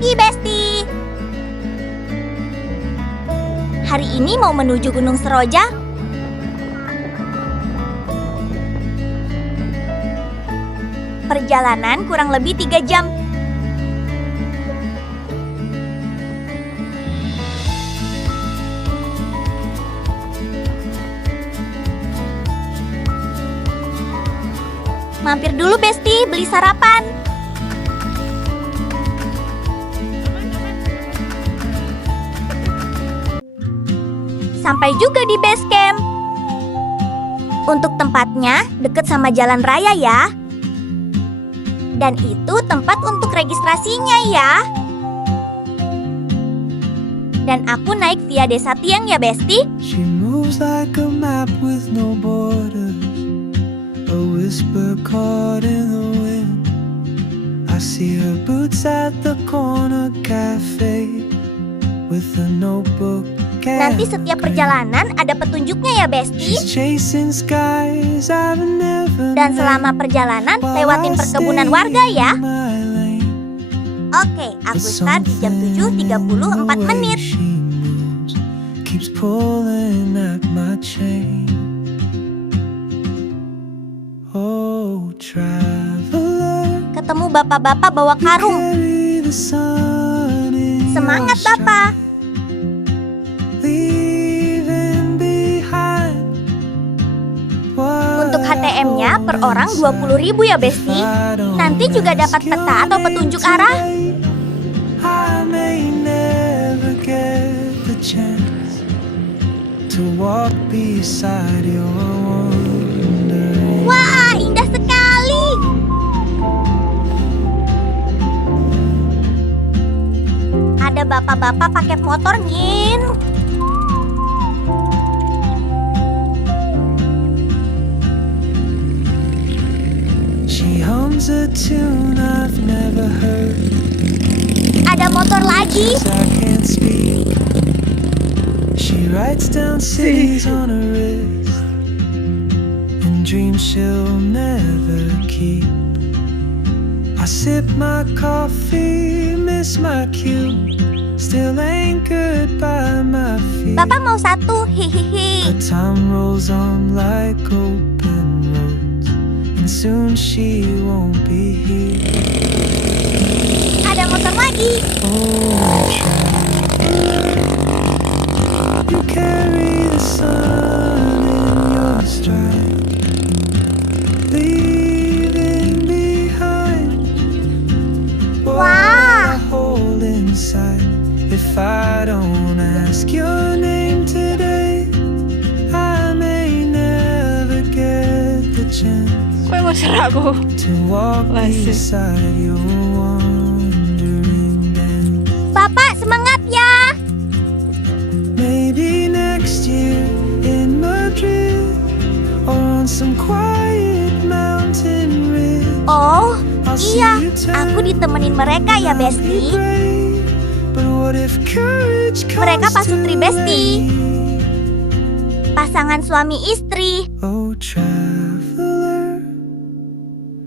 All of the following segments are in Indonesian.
pagi, Besti. Hari ini mau menuju Gunung Seroja? Perjalanan kurang lebih 3 jam. Mampir dulu, Besti, beli sarapan. Sampai juga di base camp. Untuk tempatnya deket sama jalan raya ya. Dan itu tempat untuk registrasinya ya. Dan aku naik via Desa Tiang ya, Besti. She moves like a map with no borders, a whisper caught in the wind. I see her boots at the corner cafe with a notebook. Nanti setiap perjalanan ada petunjuknya ya, Besti. Dan selama perjalanan lewatin perkebunan warga ya. Oke, aku start di jam 7.34 menit. Ketemu bapak-bapak bawa karung. Semangat, Bapak. Untuk HTM-nya per orang 20.000 ya, Besti. Nanti juga dapat peta atau petunjuk arah. Wah, indah sekali. Ada bapak-bapak pakai motor, Ngin. A tune I've never heard. Ada motor lagi. I can't speak. She writes down cities on her wrist and dreams she'll never keep. I sip my coffee, miss my cue, still anchored by my feet. Bapak mau satu, hihihi. The time rolls on like open roads, and soon she won't be here. Ada motor lagi. You carry the sun in your stride, leaving behind what I hold inside. If I don't ask your name today, I may never get the chance to walk beside your wandering dance. Bapak, semangat ya. Maybe next year in Madrid or on some quiet mountain ridge. Oh, iya, aku ditemenin mereka ya, Besti. Mereka pasutri Besti. Pasangan suami istri. Oh, traveler,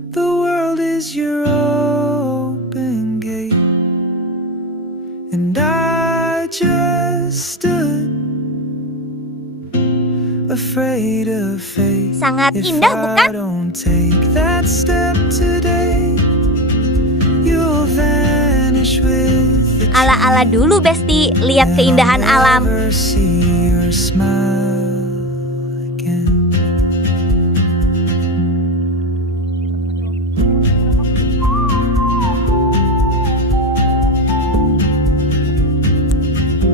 the world is your open gate, and I just stood afraid of fate. Sangat indah, bukan? If I don't take that step today, you'll vanish with the Ala-ala dulu, Besti. Lihat keindahan alam. never see your smile again.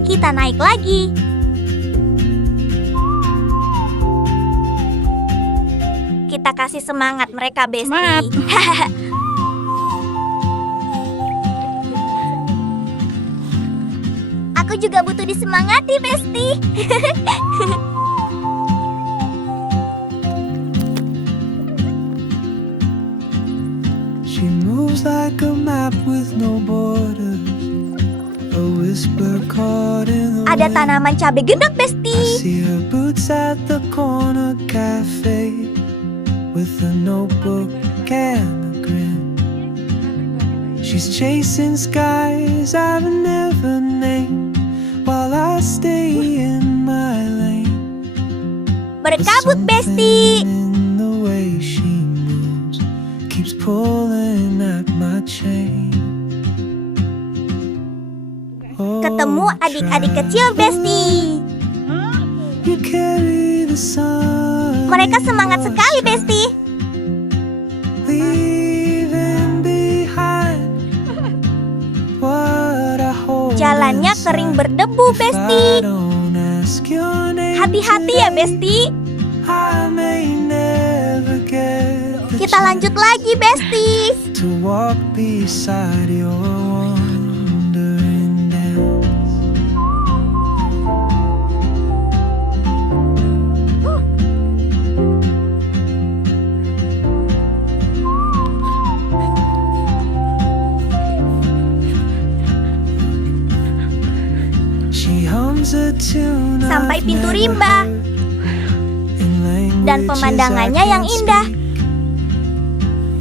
Kita naik lagi. Kita kasih semangat mereka, Besti. Semangat. Aku juga butuh disemangati, Besti. She moves like a map with no borders, a whisper caught in the Ada wind. tanaman cabai gendok, I Besti. see her boots at the corner cafe with a notebook and a grin. She's chasing skies I've never named while I stay in my lane. But Berkabut, Besti. something in the way she moves keeps pulling at my chain. Oh, Ketemu adik-adik kecil, Besti. you carry the sun. Mereka semangat sekali, Besti. Leaving behind what I hold Jalannya kering inside. berdebu, If I Besti. don't ask your name Hati-hati ya, today, Besti. I may never get the Kita lanjut lagi, Besti. chance to walk beside your wandering dance. She hums a tune Sampai I've pintu never rimba. heard in Dan languages pemandangannya I yang can't indah. speak.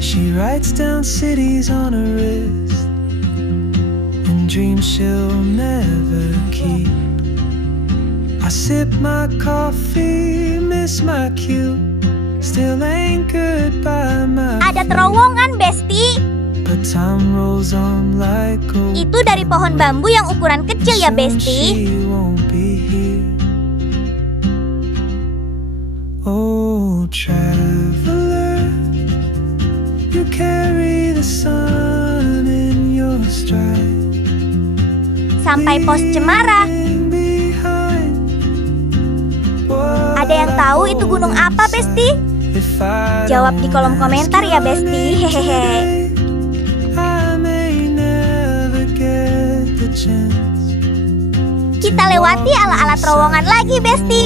She writes down cities on her wrist and dreams she'll never keep. I sip my coffee, miss my cue, still anchored by my Ada feet. terowongan, Besti. But time rolls on like a Itu dari pohon bambu yang ukuran kecil ya, soon Besti. she won't be here. Oh, traveler, you carry the sun in your stride. Sampai pos Cemara. Leaving behind what Ada yang I tahu itu gunung hold apa, Besti? inside. If I Jawab di kolom don't komentar ask ya, your Besti. name Hehehe. today, I may never get the chance. Kita lewati ala-ala terowongan lagi, Besti.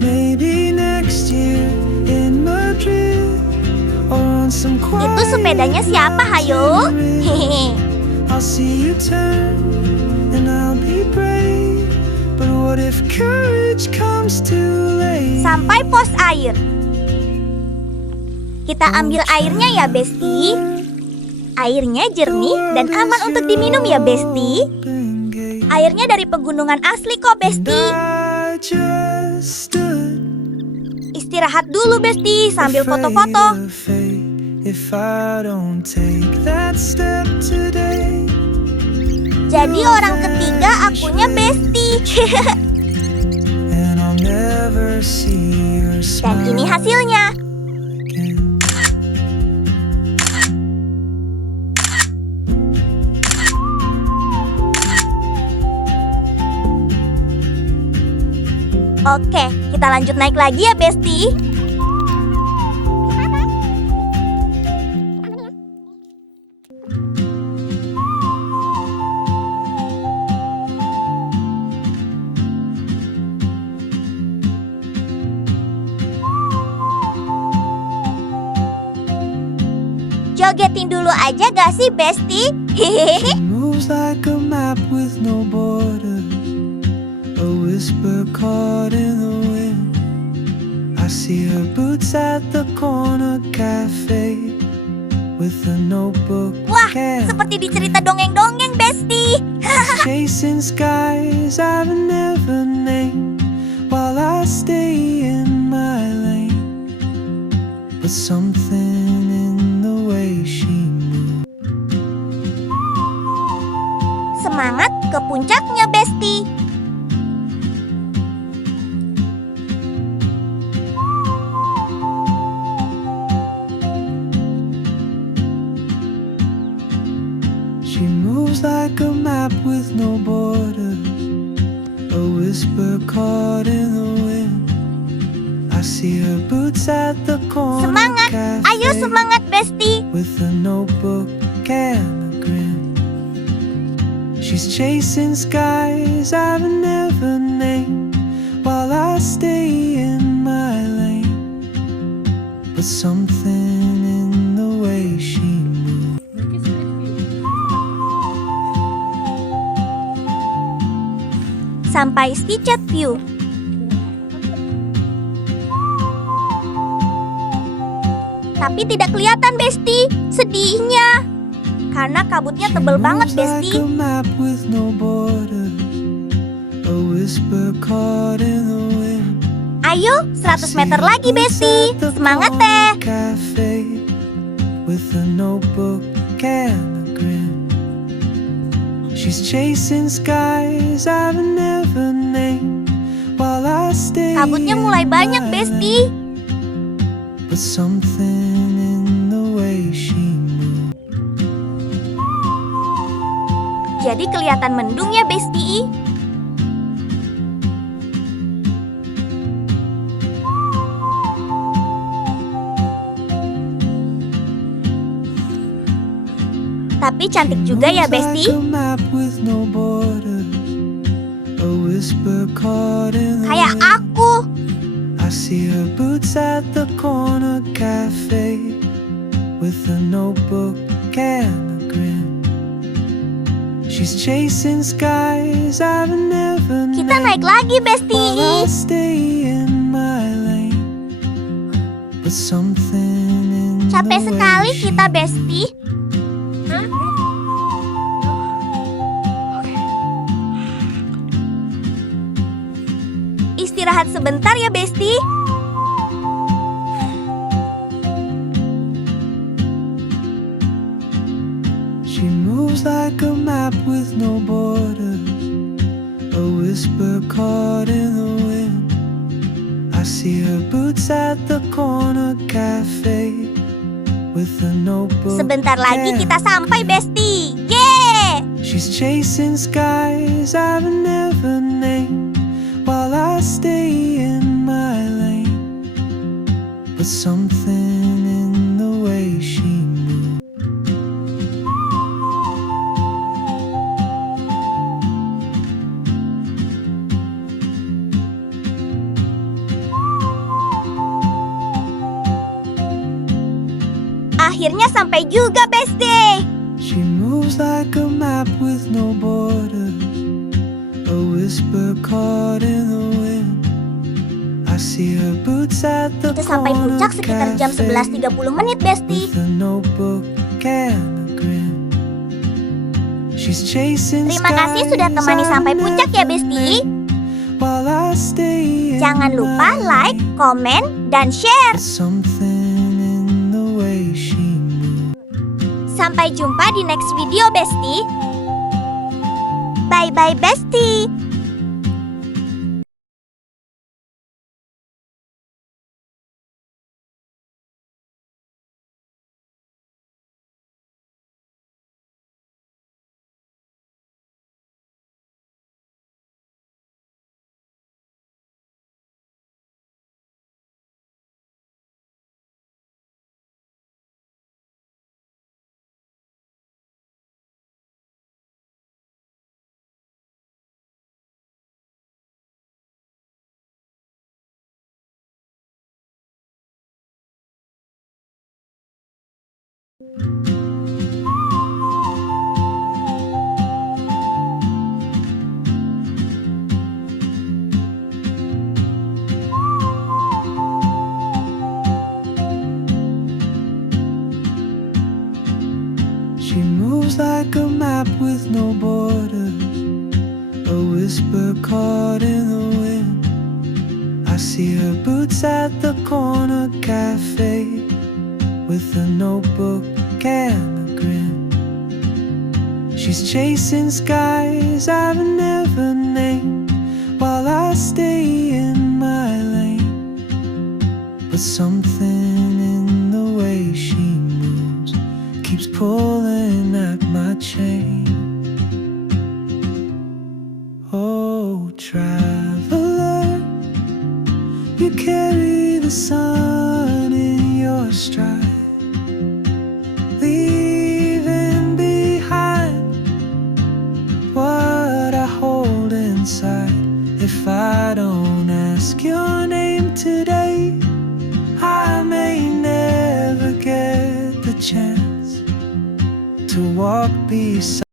Maybe next year in Madrid or on some Itu sepedanya siapa, hayo? Hehehe. I'll see you turn and I'll be brave. But what if courage comes too late? Sampai pos air. Kita ambil airnya ya, Besti. Airnya jernih dan aman untuk diminum ya, Besti. Open gate. Airnya dari pegunungan asli kok, Besti. I just stood Istirahat dulu, Besti, sambil afraid foto-foto. of fate. If I don't take that step today, Jadi orang ketiga akunya Besti. and I'll never see your Dan ini smile hasilnya. again. Oke, kita lanjut naik lagi ya, Besti. Jogetin dulu aja gak sih, Besti? Hehehe. She moves like a map with no borders, a whisper caught in the wind. I see her boots at the corner cafe with a notebook Wah, and seperti di cerita dongeng-dongeng, Besti. chasing skies I've never named while I stay in my lane. But something in the way she moves Semangat ke puncaknya, Besti. She moves like a map with no borders, a whisper caught in the wind. I see her boots at the corner Semangat, cafe ayo semangat, Besti. with a notebook and a grin. She's chasing skies I've never named while I stay in my lane. But something in the way she moves Sampai Stitched View. Tapi tidak kelihatan, Besti. Sedihnya. Karena kabutnya tebel banget, Besti. Like a map with no borders, a whisper caught in the wind. Ayo, 100 meter lagi, Besti. Semangat, Teh. Cafe with a notebook and a grin. She's chasing skies I've never named while I stay. Kabutnya mulai banyak, Besti. But something in the way she moved. Jadi kelihatan mendung ya, Besti. Tapi cantik juga ya, Besti. Kayak aku. I see her boots at the corner cafe with a notebook and a grin. She's chasing skies I've never Kita naik lagi, Besti. while I stay in my lane. But something in Capek the sekali way kita, she Besti. Istirahat sebentar ya, Besti. She moves like a map with no borders, a whisper caught in the wind. I see her boots at the corner cafe with a notebook. Sebentar lagi and kita sampai, Besti. Yeay! she's chasing skies I've never named while I stay in my lane. But something in the way she moved. Akhirnya sampai juga, Besti. She moves like a map with no borders, a whisper caught in the wind. I see her boots at the Kita sampai corner puncak sekitar jam cafe 11.30 Besti. with a notebook and a grin. She's chasing Terima kasih sudah skies temani I've sampai puncak ya, never Besti. named while I stay in Jangan lupa my like, lane. komen, dan share. Something in the way she moved. Sampai jumpa di next video, Besti. Bye-bye, Besti. She moves like a map with no borders, a whisper caught in the wind. I see her boots at the corner cafe with a notebook and a grin. She's chasing skies I've never named while I stay in my lane. But something in the way she moves keeps pulling at my chain. Oh, traveler, you carry the sun in your stride, leaving behind what I hold inside. If I don't ask your name today, I may never get the chance to walk beside